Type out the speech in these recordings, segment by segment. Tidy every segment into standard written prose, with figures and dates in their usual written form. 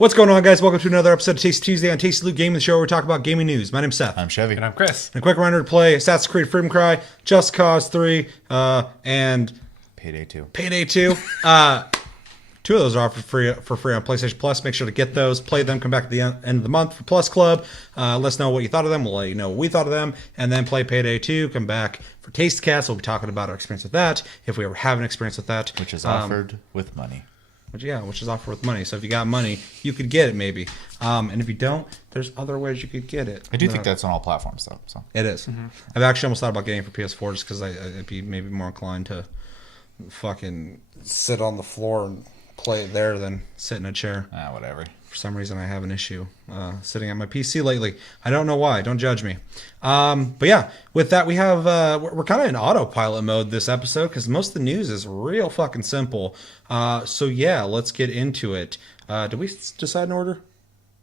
What's going on, guys? Welcome to another episode of Tasty Tuesday on Tasty Loot Gaming, the show where we talk about gaming news. My name's Seth. I'm Chevy. And I'm Chris. And a quick reminder to play Assassin's Creed Freedom Cry, Just Cause 3, and Payday 2. Payday 2. Two of those are offered for free on PlayStation Plus. Make sure to get those, play them, come back at the end of the month for Plus Club. Let us know what you thought of them. We'll let you know what we thought of them. And then play Payday 2, come back for Taste Cast. We'll be talking about our experience with that, if we ever have an experience with that. Which is offered with money. Which is offered with money. So if you got money, you could get it maybe. And if you don't, there's other ways you could get it. I do think that's on all platforms, though. So it is. Mm-hmm. I've actually almost thought about getting it for PS4 just because I'd be maybe more inclined to fucking sit on the floor and play it there than sit in a chair. Whatever. For some reason, I have an issue sitting on my PC lately. I don't know why. Don't judge me. But yeah, with that, we have we're kind of in autopilot mode this episode because most of the news is real fucking simple. So yeah, let's get into it. Did we decide an order?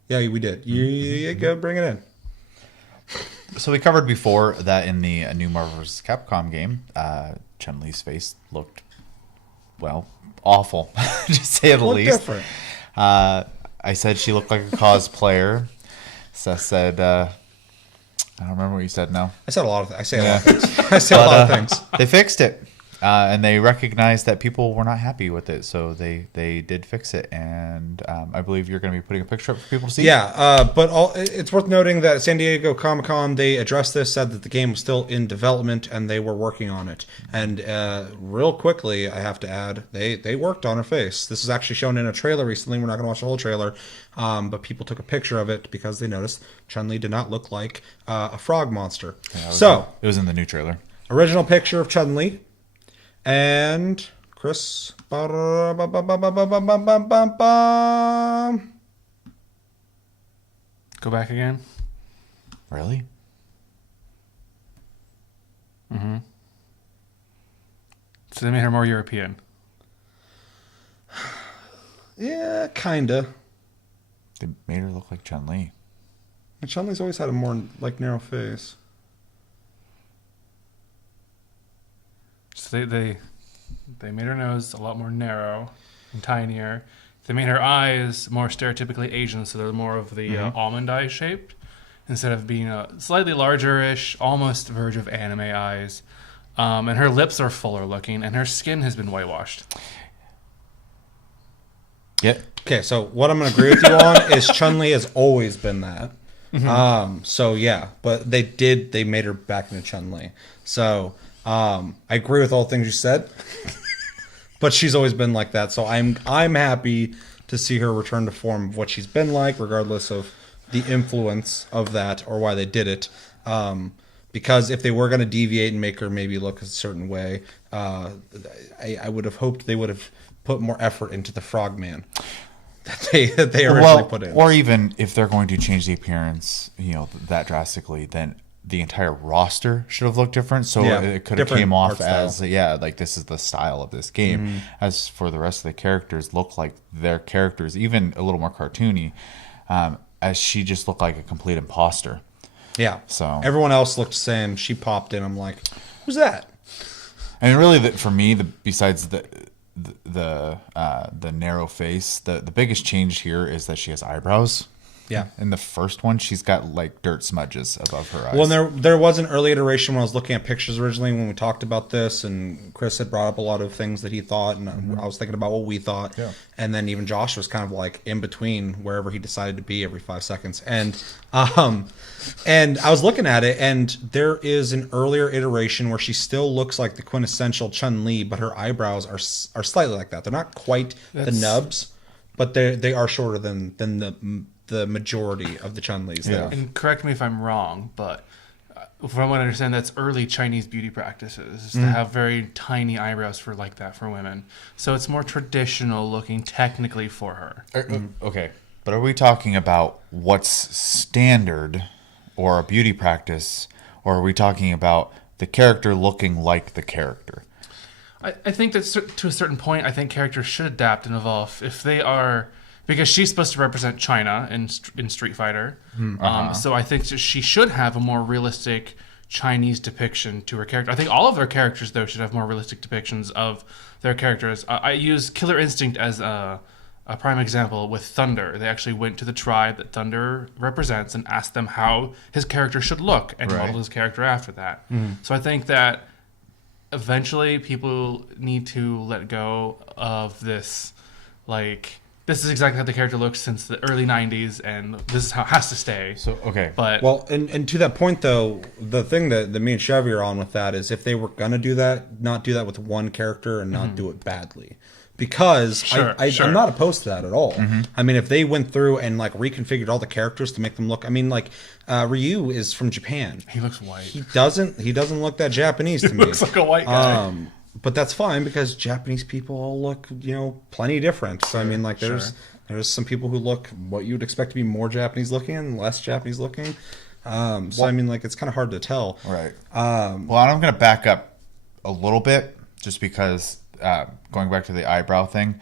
Yeah, we did. You go bring it in. So we covered before that in the new Marvel vs. Capcom game, Chun-Li's face looked, well, awful, to say the least. Different. I said she looked like a cosplayer. Seth said, I don't remember what you said now. I said a lot of things. I say a lot of things. I say a lot of things. They fixed it. And they recognized that people were not happy with it, so they did fix it, and I believe you're going to be putting a picture up for people to see. Yeah, but it's worth noting that San Diego Comic-Con, they addressed this, said that the game was still in development, and they were working on it. And real quickly, I have to add, they worked on her face. This was actually shown in a trailer recently. We're not going to watch the whole trailer, but people took a picture of it because they noticed Chun-Li did not look like a frog monster. Yeah, it was in the new trailer. Original picture of Chun-Li. And Chris, go back again. Really? Mm-hmm. So they made her more European. Yeah, kinda. They made her look like Chun-Li. And Chun-Li's always had a more narrow face. So they made her nose a lot more narrow and tinier. They made her eyes more stereotypically Asian, so they're more of the almond eye shaped instead of being a slightly larger-ish, almost verge of anime eyes. And her lips are fuller looking, and her skin has been whitewashed. Yeah. Okay, so what I'm going to agree with you on is Chun-Li has always been that. Mm-hmm. So yeah, but they made her back into Chun-Li. So I agree with all the things you said, but she's always been like that. So I'm happy to see her return to form of what she's been like, regardless of the influence of that or why they did it. Because if they were going to deviate and make her maybe look a certain way, I would have hoped they would have put more effort into the Frogman that they originally put in. Or even if they're going to change the appearance, that drastically, then the entire roster should have looked different, so it could have came off as like this is the style of this game. Mm-hmm. As for the rest of the characters, look like their characters, even a little more cartoony. As she just looked like a complete imposter. Yeah. So everyone else looked the same. She popped in. I'm like, who's that? And really, for me, besides the narrow face, the biggest change here is that she has eyebrows. Yeah. In the first one, she's got like dirt smudges above her eyes. Well, there was an early iteration when I was looking at pictures originally when we talked about this, and Chris had brought up a lot of things that he thought, and I was thinking about what we thought. Yeah. And then even Josh was kind of like in between wherever he decided to be every 5 seconds. And I was looking at it, and there is an earlier iteration where she still looks like the quintessential Chun-Li, but her eyebrows are slightly like that. They're not quite the nubs, but they are shorter than the majority of the Chun-Lis. Yeah. And correct me if I'm wrong, but from what I understand, that's early Chinese beauty practices, is to have very tiny eyebrows for women. So it's more traditional looking technically for her. Okay, but are we talking about what's standard or a beauty practice, or are we talking about the character looking like the character? I think that to a certain point, I think characters should adapt and evolve if they are... Because she's supposed to represent China in Street Fighter. So I think that she should have a more realistic Chinese depiction to her character. I think all of their characters, though, should have more realistic depictions of their characters. I use Killer Instinct as a a prime example with Thunder. They actually went to the tribe that Thunder represents and asked them how his character should look and modeled his character after that. So I think that eventually people need to let go of this, like, this is exactly how the character looks since the early 90s, and this is how it has to stay. So, okay. But well, and to that point, though, the thing that me and Chevy are on with that is if they were going to do that, not do that with one character and not do it badly. Because I'm not opposed to that at all. I mean, if they went through and like reconfigured all the characters to make them look, I mean, like Ryu is from Japan. he looks white. He doesn't look that Japanese to me. He looks like a white guy. But that's fine because Japanese people all look, plenty different. So I mean, like there's some people who look what you would expect to be more Japanese looking and less Japanese looking. So I mean, like it's kind of hard to tell. Right. Well, I'm going to back up a little bit just because going back to the eyebrow thing,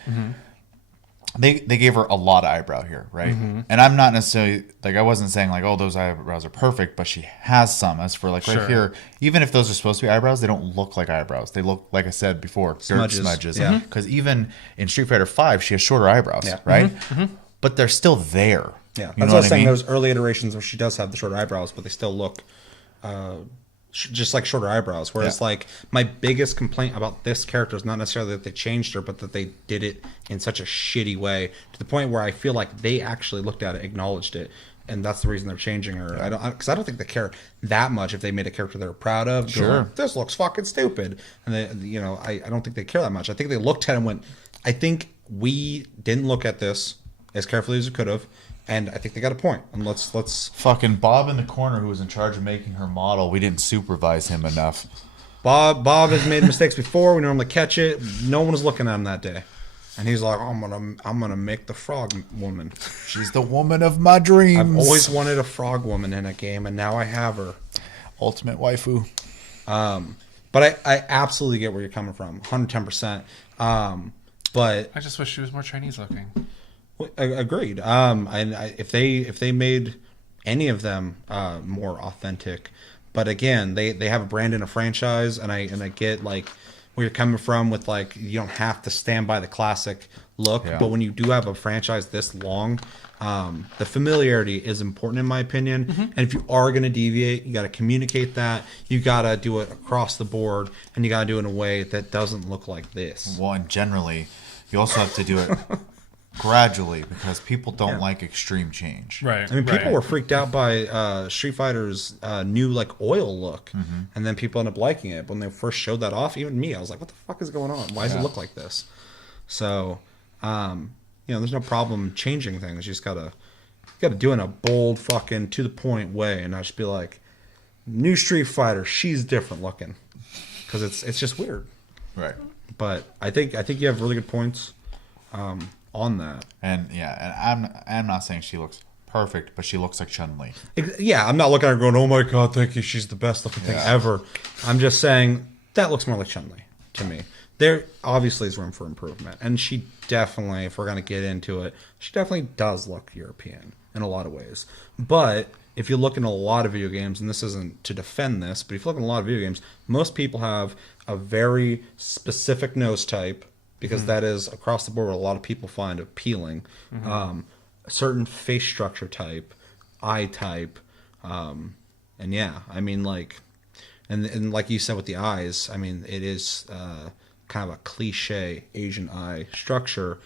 they gave her a lot of eyebrow here, right? And I'm not necessarily like I wasn't saying like, oh, those eyebrows are perfect, but she has some. As for like right here, even if those are supposed to be eyebrows, they don't look like eyebrows. They look, like I said before, smudges. Yeah. Because even in Street Fighter V, she has shorter eyebrows, right? But they're still there. Yeah, you that's know what I was I saying. mean? Those early iterations where she does have the shorter eyebrows, but they still look just like shorter eyebrows. Whereas like my biggest complaint about this character is not necessarily that they changed her, but that they did it in such a shitty way to the point where I feel like they actually looked at it, acknowledged it, and that's the reason they're changing her. I don't think they care that much if they made a character they're proud of. Sure, like, this looks fucking stupid, and they, I don't think they care that much. I think they looked at it and went, I think we didn't look at this as carefully as we could have. And I think they got a point. And let's fucking Bob in the corner who was in charge of making her model. We didn't supervise him enough. Bob has made mistakes before. We normally catch it. No one was looking at him that day, and he's like, I'm gonna make the frog woman. She's the woman of my dreams. I've always wanted a frog woman in a game, and now I have her. Ultimate waifu. But I absolutely get where you're coming from, 110%. But I just wish she was more Chinese looking. Agreed. If they made any of them more authentic, but again, they have a brand and a franchise, and I get like where you're coming from with like you don't have to stand by the classic look, but when you do have a franchise this long, the familiarity is important in my opinion. And if you are going to deviate, you got to communicate that. You got to do it across the board, and you got to do it in a way that doesn't look like this. Well, and generally, you also have to do it gradually because people don't like extreme change. Right. I mean, people were freaked out by Street Fighter's new like oil look, and then people end up liking it. But when they first showed that off, even me, I was like, "What the fuck is going on? Why does it look like this?" So, there's no problem changing things. You just gotta do it in a bold, fucking to the point way, and not just be like, "New Street Fighter, she's different looking," because it's just weird. Right. But I think you have really good points. On that. And I'm not saying she looks perfect, but she looks like Chun-Li. Yeah, I'm not looking at her going, oh my god, thank you, she's the best looking thing ever. I'm just saying that looks more like Chun-Li to me. There obviously is room for improvement, and she definitely, if we're going to get into it, she definitely does look European in a lot of ways. But if you look in a lot of video games, and this isn't to defend this, but if you look in a lot of video games, most people have a very specific nose type, because that is across the board what a lot of people find appealing. A certain face structure type, eye type, and I mean like, and like you said with the eyes, I mean it is kind of a cliche Asian eye structure,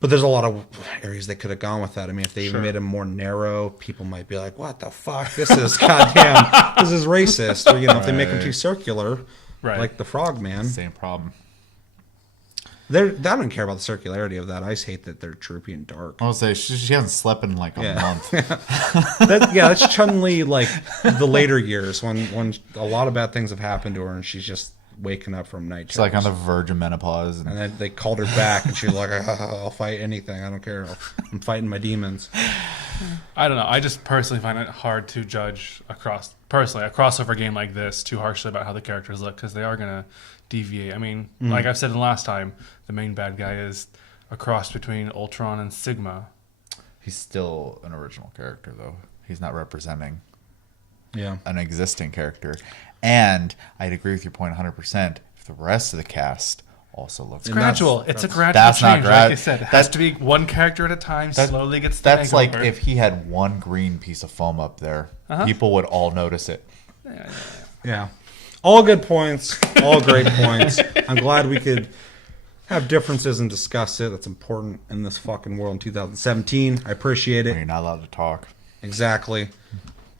but there's a lot of areas they could have gone with that. I mean, if they even made them more narrow, people might be like, "What the fuck? This is goddamn, this is racist." Or if they make them too circular, like the frog man, same problem. I don't care about the circularity of that. I just hate that they're droopy and dark. I'll say she hasn't slept in like a month. That's Chun-Li like the later years when a lot of bad things have happened to her and she's just waking up from night. She's like on the verge of menopause. And then they called her back and she's like, I'll fight anything. I don't care. I'm fighting my demons. I don't know. I just personally find it hard to judge a crossover game like this too harshly about how the characters look because they are going to deviate. I mean, like I've said the last time, the main bad guy is a cross between Ultron and Sigma. He's still an original character, though. He's not representing an existing character. And I'd agree with your point 100%. If the rest of the cast also looks It's gradual. It's a gradual that's change. not Like I said, it has to be one character at a time. Slowly gets. That's like if he had one green piece of foam up there, people would all notice it. Yeah. All good points. All great points. I'm glad we could have differences and discuss it. That's important in this fucking world in 2017. I appreciate it. You're not allowed to talk. Exactly.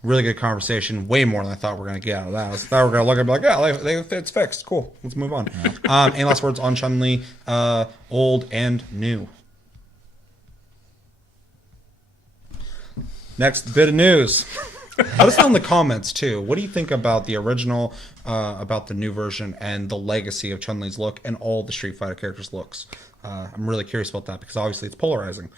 Really good conversation. Way more than I thought we were going to get out of that. I thought we were going to look and be like, yeah, it's fixed. Cool. Let's move on. Any last words on Chun-Li, old and new? Next bit of news. Let us know in the comments, too. What do you think about the original, about the new version, and the legacy of Chun-Li's look and all the Street Fighter characters' looks? I'm really curious about that because obviously it's polarizing.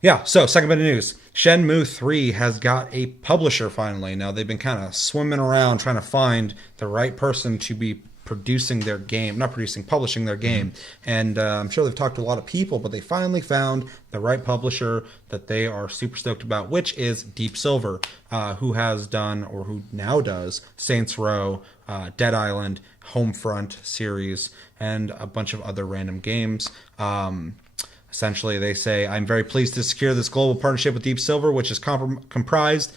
Yeah, so second bit of news. Shenmu III has got a publisher finally. Now, they've been kind of swimming around trying to find the right person to be producing their game. Not producing, publishing their game. And I'm sure they've talked to a lot of people, but they finally found the right publisher that they are super stoked about, which is Deep Silver, who has done, or who now does, Saints Row, Dead Island, Homefront series, and a bunch of other random games. Essentially, they say, I'm very pleased to secure this global partnership with Deep Silver, which is compromised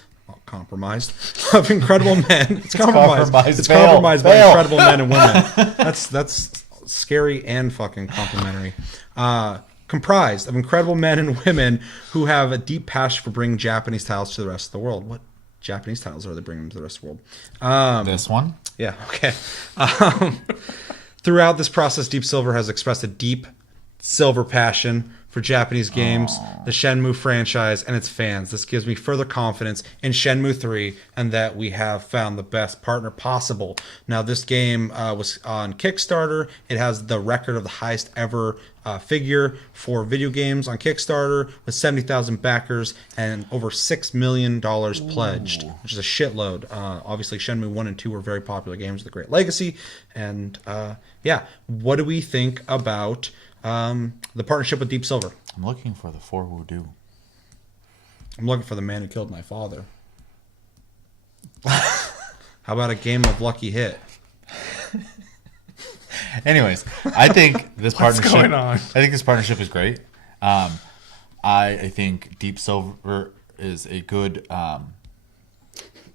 of incredible men. It's compromised by incredible men and women. That's scary and fucking complimentary. Comprised of incredible men and women who have a deep passion for bringing Japanese titles to the rest of the world. What Japanese titles are they bringing to the rest of the world? This one? Yeah, okay. Throughout this process, Deep Silver has expressed a deep silver passion for Japanese games, the Shenmue franchise, and its fans. This gives me further confidence in Shenmue III and that we have found the best partner possible. Now, this game was on Kickstarter. It has the record of the highest ever figure for video games on Kickstarter with 70,000 backers and over $6 million pledged, which is a shitload. Obviously, Shenmue 1 and 2 were very popular games with a great legacy. And yeah, what do we think about the partnership with Deep Silver? I'm looking for the four who do. I'm looking for the man who killed my father. How about a game of Lucky Hit? Anyways, I think this partnership. Going on? I think this partnership is great. I think Deep Silver is a good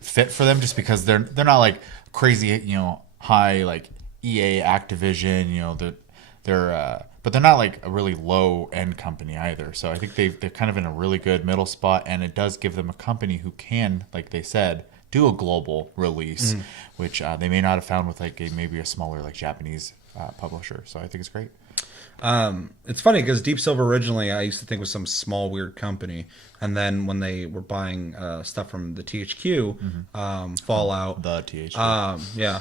fit for them, just because they're not like crazy, high like EA, Activision, but they're not like a really low end company either. So I think they're kind of in a really good middle spot, and it does give them a company who can, like they said, do a global release, which they may not have found with like maybe a smaller like Japanese publisher. So I think it's great. It's funny because Deep Silver originally I used to think was some small weird company, and then when they were buying stuff from the THQ, Fallout, the THQ, yeah,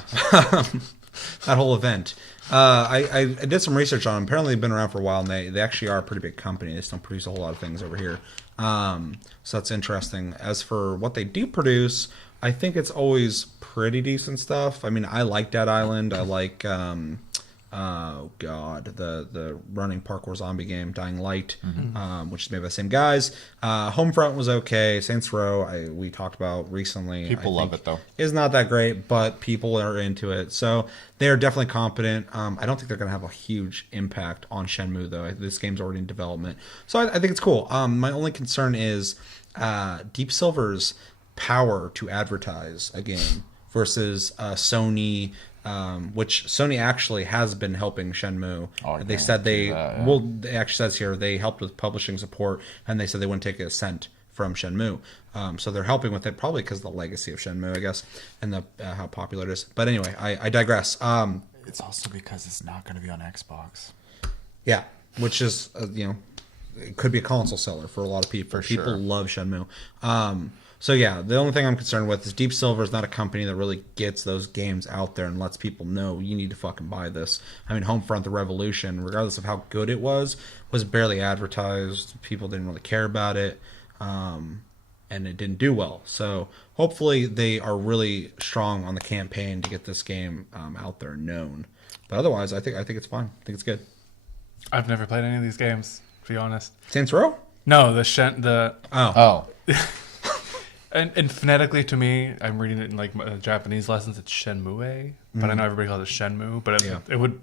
that whole event. I did some research on them. Apparently, they've been around for a while, and they actually are a pretty big company. They just don't produce a whole lot of things over here. So that's interesting. As for what they do produce, I think it's always pretty decent stuff. I mean, I like Dead Island. I like, oh god, the running parkour zombie game, Dying Light, which is made by the same guys. Homefront was okay. Saints Row, we talked about recently. People love it though. Is not that great, but people are into it. So they're definitely competent. I don't think they're going to have a huge impact on Shenmue though. This game's already in development, so I think it's cool. My only concern is Deep Silver's power to advertise a game versus Sony, which Sony actually has been helping Shenmue. They said it actually says here they helped with publishing support, and they said they wouldn't take a cent from Shenmue. So they're helping with it, probably because of the legacy of Shenmue, I guess, and the how popular it is. But anyway, I digress. It's also because it's not going to be on Xbox. Yeah, which is it could be a console seller for a lot of people. People love Shenmue. So yeah, the only thing I'm concerned with is Deep Silver is not a company that really gets those games out there and lets people know you need to fucking buy this. I mean, Homefront: The Revolution, regardless of how good it was barely advertised. People didn't really care about it, and it didn't do well. So hopefully they are really strong on the campaign to get this game out there and known. But otherwise, I think it's fine. I think it's good. I've never played any of these games, to be honest. Saints Row? No, Oh. And phonetically, to me, I'm reading it in like Japanese lessons. It's Shenmue, but I know everybody calls it Shenmue. But it would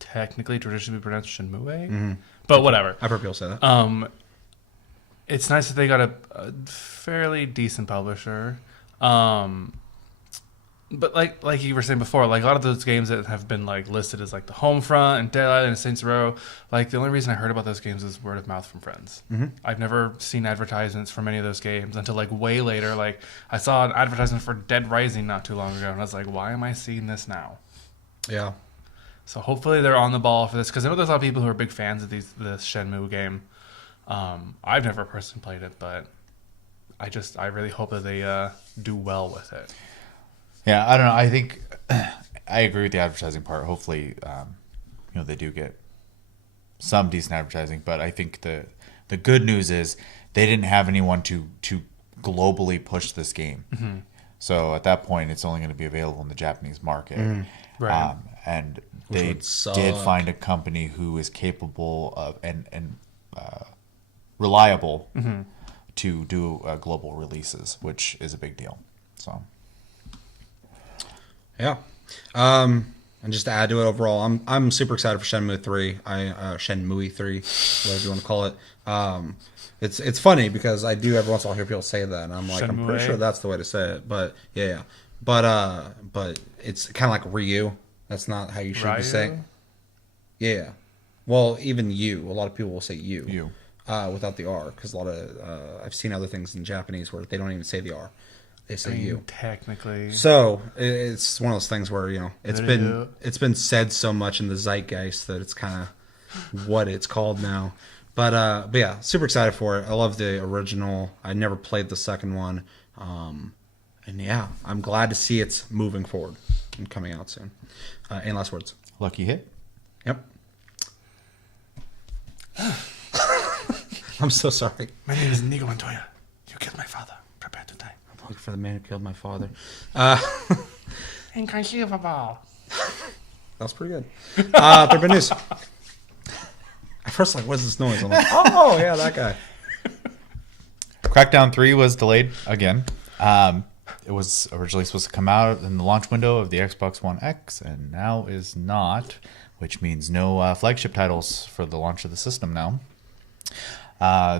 technically traditionally be pronounced Shenmue. But whatever. I've heard people say that. It's nice that they got a fairly decent publisher. But like you were saying before, like a lot of those games that have been like listed as like the Homefront and Dead Island and Saints Row, like the only reason I heard about those games is word of mouth from friends. I've never seen advertisements for many of those games until like way later. Like I saw an advertisement for Dead Rising not too long ago, and I was like, why am I seeing this now? Yeah. So hopefully they're on the ball for this, because I know there's a lot of people who are big fans of this Shenmue game. I've never personally played it, but I really hope that they do well with it. Yeah, I don't know. I think I agree with the advertising part. Hopefully, they do get some decent advertising. But I think the good news is they didn't have anyone to globally push this game. So at that point, it's only going to be available in the Japanese market. Right. And they did find a company who is capable of and reliable to do global releases, which is a big deal. So. Yeah. And just to add to it overall, I'm super excited for Shenmue 3. Shenmue 3, whatever you want to call it. It's funny because I do every once in a while hear people say that, and I'm like, I'm pretty sure that's the way to say it. But yeah. But it's kind of like Ryu. That's not how you should be saying. Yeah. Well, even you. A lot of people will say you. Without the R, because a lot of I've seen other things in Japanese where they don't even say the R. They say you. Technically. So it's one of those things where it's been said so much in the zeitgeist that it's kind of what it's called now. But yeah, super excited for it. I love the original. I never played the second one, and yeah, I'm glad to see it's moving forward and coming out soon. Any last words? Lucky hit. Yep. I'm so sorry. My name is Inigo Montoya. You killed my father. Prepare to die. Look for the man who killed my father. Inconceivable. That was pretty good. There been news. At first, like, what's this noise? I'm like, oh, yeah, that guy. Crackdown 3 was delayed again. It was originally supposed to come out in the launch window of the Xbox One X, and now is not, which means no flagship titles for the launch of the system now.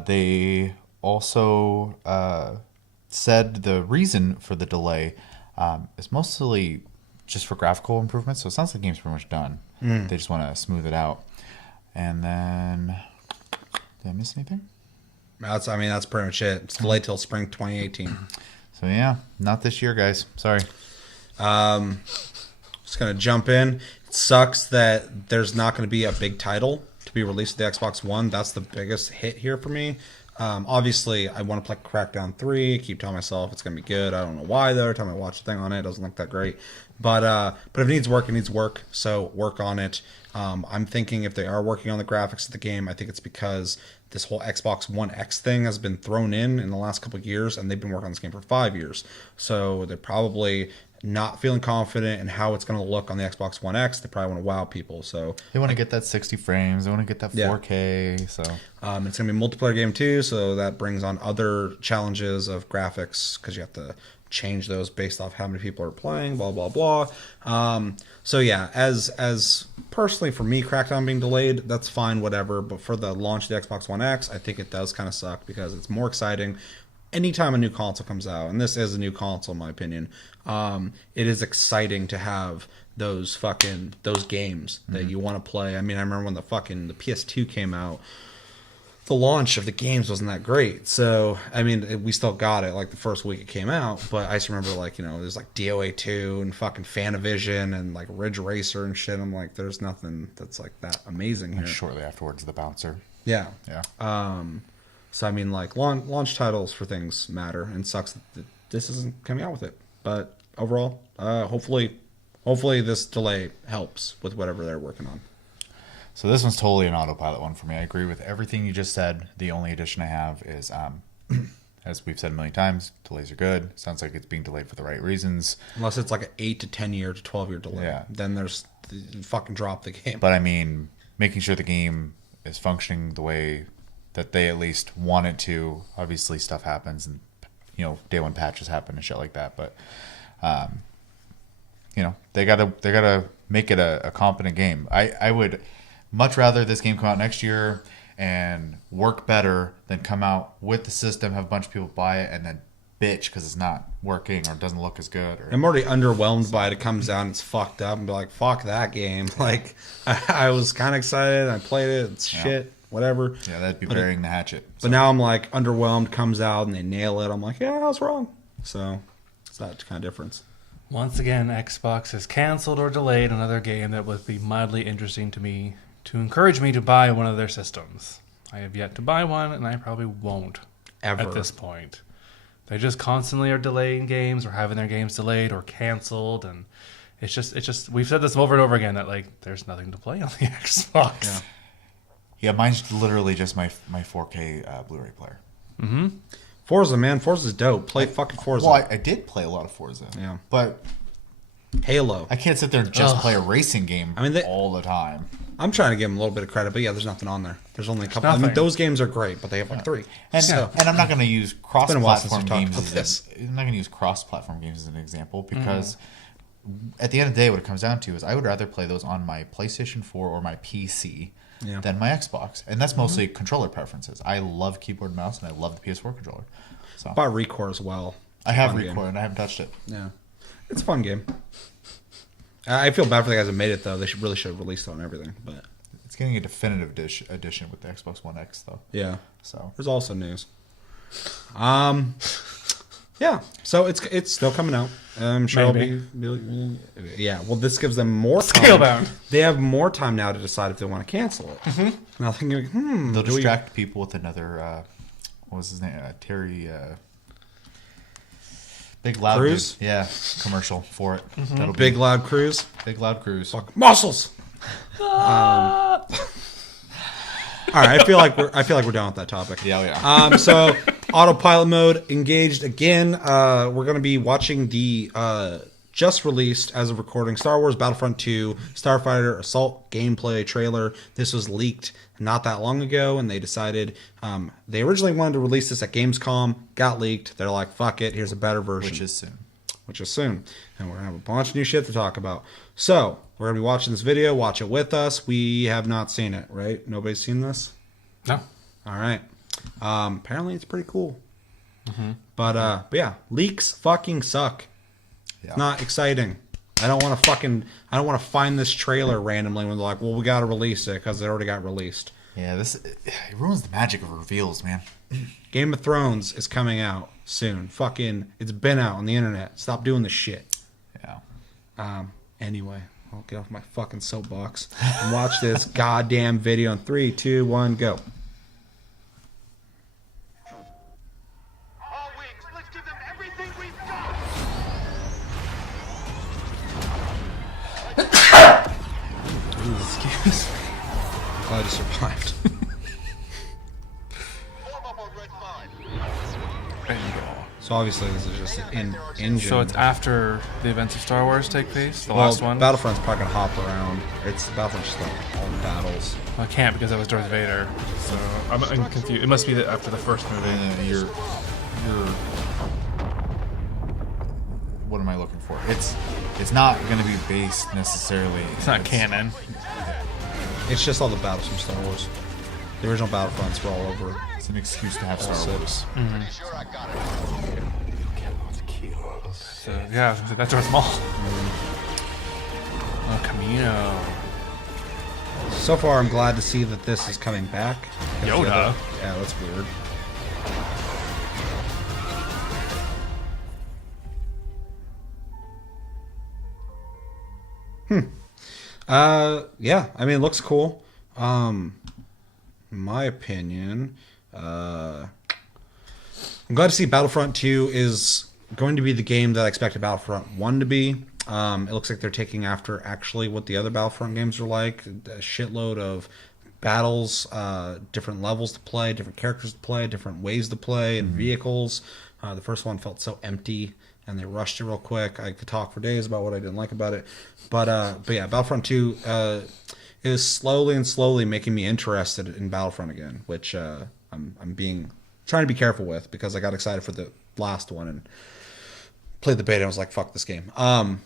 They also said the reason for the delay is mostly just for graphical improvements. So it sounds like the game's pretty much done. They just want to smooth it out. And then, did I miss anything? That's pretty much it. It's delayed till spring 2018. So yeah, not this year, guys. Sorry. Just gonna jump in. It sucks that there's not going to be a big title to be released with the Xbox One. That's the biggest hit here for me. Obviously, I want to play Crackdown 3. I keep telling myself it's going to be good. I don't know why, though. Every time I watch the thing on it, it doesn't look that great. But if it needs work, it needs work. So work on it. I'm thinking if they are working on the graphics of the game, I think it's because this whole Xbox One X thing has been thrown in the last couple of years, and they've been working on this game for 5 years. So they're probably not feeling confident in how it's going to look on the Xbox One X. They probably want to wow people. So they want to get that 60 frames. They want to get that 4K. So it's going to be a multiplayer game too. So that brings on other challenges of graphics because you have to change those based off how many people are playing. Blah blah blah. So yeah, as personally for me, Crackdown being delayed, that's fine, whatever. But for the launch of the Xbox One X, I think it does kind of suck because it's more exciting. Anytime a new console comes out, and this is a new console in my opinion, it is exciting to have those games that you want to play. I mean, I remember when the PS2 came out, the launch of the games wasn't that great. So, I mean, we still got it like the first week it came out, but I just remember there's like DOA 2 and fucking Fanavision and like Ridge Racer and shit. I'm like, there's nothing that's like that amazing here. And shortly afterwards, the Bouncer. Yeah. Yeah. So I mean, like launch titles for things matter, and sucks that this isn't coming out with it. But overall, hopefully this delay helps with whatever they're working on. So this one's totally an autopilot one for me. I agree with everything you just said. The only addition I have is, as we've said a million times, delays are good. Sounds like it's being delayed for the right reasons. Unless it's like an 8 to 10 year to 12 year delay. Yeah. Then there's fucking drop the game. But I mean, making sure the game is functioning the way that they at least want it to. Obviously, stuff happens and day one patches happen and shit like that. But they gotta make it a competent game. I would much rather this game come out next year and work better than come out with the system, have a bunch of people buy it, and then bitch because it's not working or doesn't look as good. I'm already underwhelmed by it. It comes out and it's fucked up and be like, fuck that game. Like, I was kind of excited. I played it. It's shit. Whatever. Yeah, that'd be burying the hatchet. But now I'm like underwhelmed. Comes out and they nail it. I'm like, yeah, I was wrong. So it's that kind of difference. Once again, Xbox has canceled or delayed another game that would be mildly interesting to me to encourage me to buy one of their systems. I have yet to buy one, and I probably won't Ever. at this point. They just constantly are delaying games or having their games delayed or canceled, and it's just we've said this over and over again that like there's nothing to play on the Xbox. Yeah, mine's literally just my 4K Blu-ray player. Mm-hmm. Forza, man. Forza's dope. Play fucking Forza. Well, I did play a lot of Forza. Yeah. But Halo. I can't sit there and just play a racing game all the time. I'm trying to give them a little bit of credit, but yeah, there's nothing on there. There's only a couple. I Nothing. mean, those games are great, but they have like 3. And, and I'm not going to use cross-platform games. I'm not going to use cross-platform games as an example because at the end of the day, what it comes down to is I would rather play those on my PlayStation 4 or my PC than my Xbox, and that's mostly controller preferences. I love keyboard and mouse, and I love the PS4 controller. So I bought Recore as well. I have Recore, and I haven't touched it. Yeah, it's a fun game. I feel bad for the guys that made it though. They should have released it on everything, but it's getting a definitive edition with the Xbox One X though. Yeah. So there's also news. Yeah. So it's still coming out. I'm sure it'll be. Yeah. Well, this gives them more time. Scalebound. They have more time now to decide if they want to cancel it. Mm-hmm. Now thinking, they'll distract people with another. What was his name? Terry. Big Loud Cruise? Yeah, commercial for it. Mm-hmm. That'll Big be Loud Cruise. Big Loud Cruise. Fuck muscles. All right, I feel like we're done with that topic. Yeah, we are. So autopilot mode engaged again. We're going to be watching the just released as of recording Star Wars Battlefront 2 Starfighter Assault gameplay trailer. This was leaked not that long ago, and they decided they originally wanted to release this at Gamescom, got leaked. They're like, fuck it, here's a better version. Which is soon. And we're going to have a bunch of new shit to talk about. So, we're going to be watching this video. Watch it with us. We have not seen it, right? Nobody's seen this? No. All right. Apparently, it's pretty cool. Mm-hmm. But yeah, leaks fucking suck. Yeah. It's not exciting. I don't want to find this trailer randomly when they're like, well, we got to release it because it already got released. Yeah, it ruins the magic of reveals, man. Game of Thrones is coming out soon. It's been out on the internet. Stop doing this shit. Yeah. Anyway, I'll get off my fucking soapbox and watch this goddamn video in 3, 2, 1, go. All wings, let's give them everything we've got. Excuse me. I'm glad you survived. Form up on Red 5. So obviously this is just an engine. So it's after the events of Star Wars take place, the well, last one? Battlefront's probably gonna hop around. Battlefront's just like all the battles. I can't because that was Darth Vader. So I'm confused. It must be after the first movie. You're what am I looking for? It's not going to be based necessarily. It's not canon. It's just all the battles from Star Wars. The original Battlefronts were all over. It's an excuse to have Star Wars. Mm-hmm. Pretty sure I got it. You cannot kill us. So yeah, that's Darth Maul. Mm-hmm. Oh, Camino. So far, I'm glad to see that this is coming back. Yoda. Yeah, that's weird. Yeah, I mean, it looks cool. In my opinion, I'm glad to see Battlefront 2 is going to be the game that I expected Battlefront 1 to be. It looks like they're taking after actually what the other Battlefront games are like. A shitload of battles, different levels to play, different characters to play, different ways to play, and vehicles. The first one felt so empty, and they rushed it real quick. I could talk for days about what I didn't like about it. But yeah, Battlefront 2 is slowly making me interested in Battlefront again, which I'm being trying to be careful with because I got excited for the last one and played the beta and I was like, fuck this game. But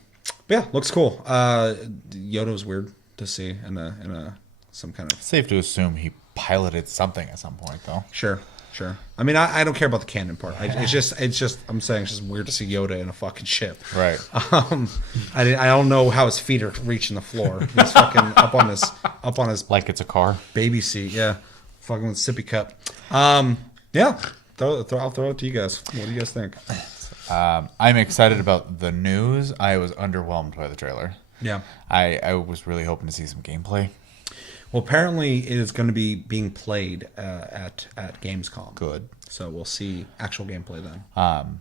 yeah, looks cool. Yoda was weird to see in a some kind of... Safe to assume he piloted something at some point, though. Sure. I mean, I don't care about the canon part. It's just. I'm saying it's just weird to see Yoda in a fucking ship. Right. I don't know how his feet are reaching the floor. He's fucking up on his Like it's a car. baby seat. Yeah, fucking with sippy cup. Yeah. I'll throw it to you guys. What do you guys think? I'm excited about the news. I was underwhelmed by the trailer. Yeah. I was really hoping to see some gameplay. Well, apparently it is going to be being played at Gamescom. Good. So we'll see actual gameplay then. I'm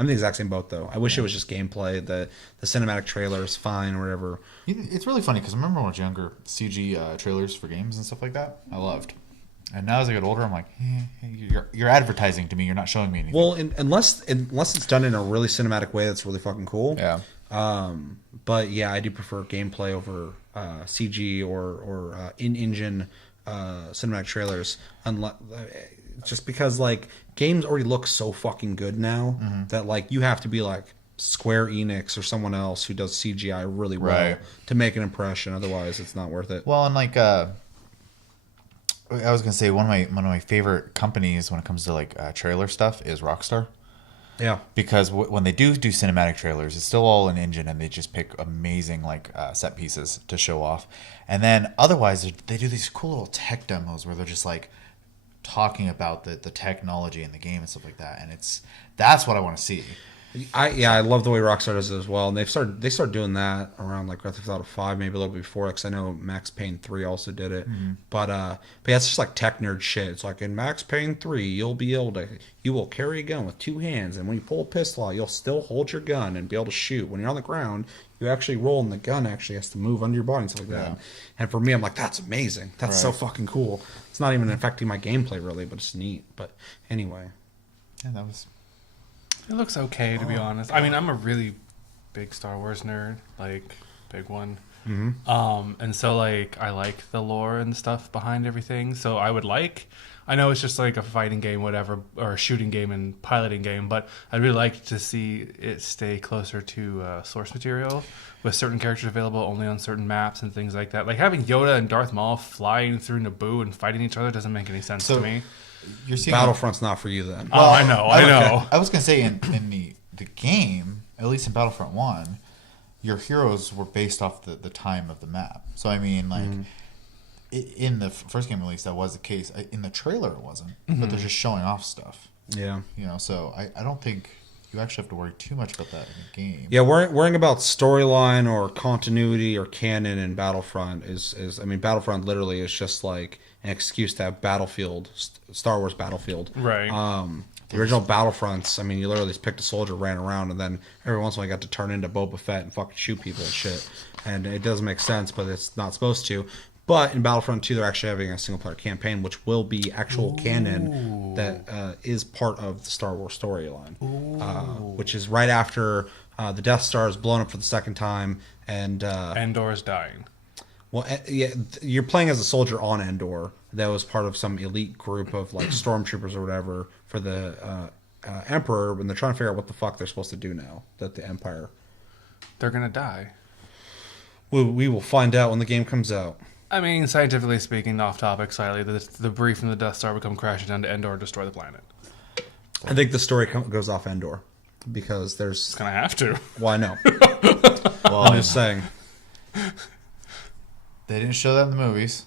in the exact same boat though. I wish it was just gameplay. The cinematic trailer is fine or whatever. It's really funny because I remember when I was younger, CG trailers for games and stuff like that, I loved. And now as I get older, I'm like, you're advertising to me. You're not showing me anything. Well, unless it's done in a really cinematic way that's really fucking cool. Yeah. But yeah, I do prefer gameplay over CG or in-engine cinematic trailers. Just because like games already look so fucking good now that like you have to be like Square Enix or someone else who does CGI really well to make an impression. Otherwise, it's not worth it. Well, and like I was gonna say one of my favorite companies when it comes to like trailer stuff is Rockstar. Yeah, because when they do cinematic trailers, it's still all an engine, and they just pick amazing like set pieces to show off. And then otherwise, they do these cool little tech demos where they're just like talking about the technology in the game and stuff like that. And that's what I want to see. I love the way Rockstar does it as well, and they started doing that around like Grand Theft Auto 5, maybe a little bit before, because I know Max Payne 3 also did it. But yeah, it's just like tech nerd shit. It's like in Max Payne 3, you will carry a gun with two hands, and when you pull a pistol out, you'll still hold your gun and be able to shoot. When you're on the ground, you actually roll, and the gun actually has to move under your body and stuff like that. And for me, I'm like, that's amazing. That's so fucking cool. It's not even affecting my gameplay really, but it's neat. But anyway, yeah, that was. It looks okay, to be honest. I mean, I'm a really big Star Wars nerd, like, big one. And so, like, I like the lore and stuff behind everything. So I know it's just like a fighting game, whatever, or a shooting game and piloting game, but I'd really like to see it stay closer to source material with certain characters available only on certain maps and things like that. Like, having Yoda and Darth Maul flying through Naboo and fighting each other doesn't make any sense to me. You're seeing Battlefront's not for you then. Well, I know. I was gonna say in the game, at least in Battlefront 1, your heroes were based off the time of the map. So I mean, like in the first game at least, that was the case. In the trailer, it wasn't, but they're just showing off stuff. Yeah, So I don't think you actually have to worry too much about that in the game. Yeah, worrying about storyline or continuity or canon in Battlefront is I mean, Battlefront literally is just like an excuse to have Battlefield, Star Wars Battlefield. Right. The original Battlefronts, I mean, you literally just picked a soldier, ran around, and then every once in a while you got to turn into Boba Fett and fucking shoot people and shit. And it doesn't make sense, but it's not supposed to. But in Battlefront 2, they're actually having a single-player campaign, which will be actual canon that is part of the Star Wars storyline, which is right after the Death Star is blown up for the second time, and Endor is dying. Well, yeah, you're playing as a soldier on Endor. That was part of some elite group of like stormtroopers or whatever for the Emperor, when they're trying to figure out what the fuck they're supposed to do now that the Empire. They're gonna die. We will find out when the game comes out. I mean, scientifically speaking, off topic slightly, the debris from the Death Star would come crashing down to Endor and destroy the planet. I think the story goes off Endor because there's. It's gonna have to. Well, I know. Well, I'm just saying. They didn't show that in the movies,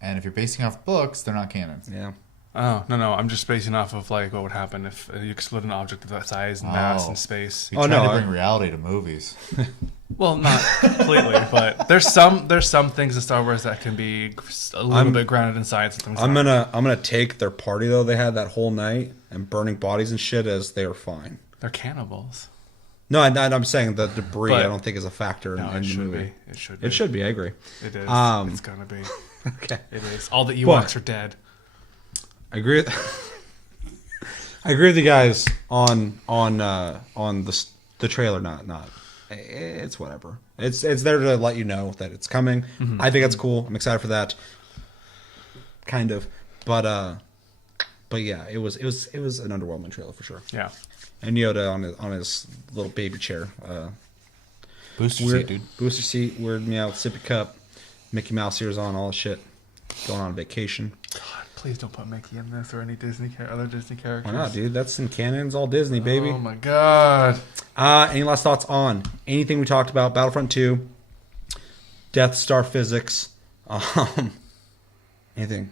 and if you're basing off books, they're not canon. Yeah. Oh, no. I'm just basing off of like what would happen if you explode an object of that size and mass in space. You're trying to bring reality to movies. Well, not completely, but there's some things in Star Wars that can be a little bit grounded in science and things. I'm gonna take their party though they had that whole night and burning bodies and shit as they were fine. They're cannibals. No, I'm saying the debris. But, I don't think is a factor in the movie. It should be. It should be. I agree. It is. It's gonna be. Okay. It is. All the Ewoks are dead. I agree. I agree with you guys on the trailer. Not. It's whatever. It's there to let you know that it's coming. I think it's cool. I'm excited for that. Kind of, but But yeah, it was an underwhelming trailer for sure. Yeah. And Yoda on his little baby chair. Booster seat, dude. Booster seat, weird me out, sippy cup, Mickey Mouse ears on, all the shit. Going on vacation. God, please don't put Mickey in this or any other Disney characters. Why not, dude? That's in canon. It's all Disney, baby. Oh my god. Any last thoughts on anything we talked about? Battlefront 2, Death Star physics, anything?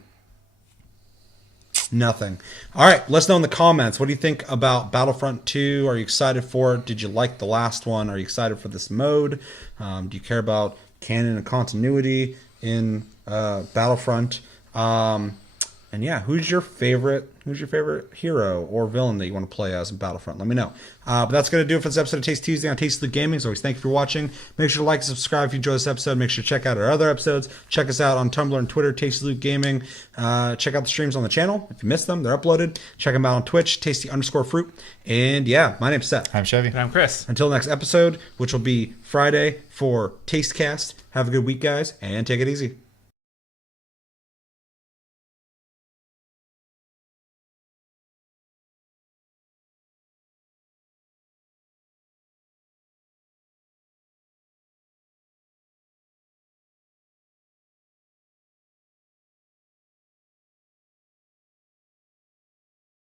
Nothing. All right, let us know in the comments. What do you think about Battlefront 2? Are you excited for it? Did you like the last one? Are you excited for this mode? Do you care about canon and continuity in Battlefront? And yeah, who's your favorite hero or villain that you want to play as in Battlefront? Let me know. But that's going to do it for this episode of Taste Tuesday on Taste Loot Gaming. As always, thank you for watching. Make sure to like and subscribe if you enjoyed this episode. Make sure to check out our other episodes. Check us out on Tumblr and Twitter, Taste Loot Gaming. Check out the streams on the channel. If you missed them, they're uploaded. Check them out on Twitch, Tasty_Fruit. And yeah, my name's Seth. I'm Chevy. And I'm Chris. Until next episode, which will be Friday for Tastecast. Have a good week, guys, and take it easy.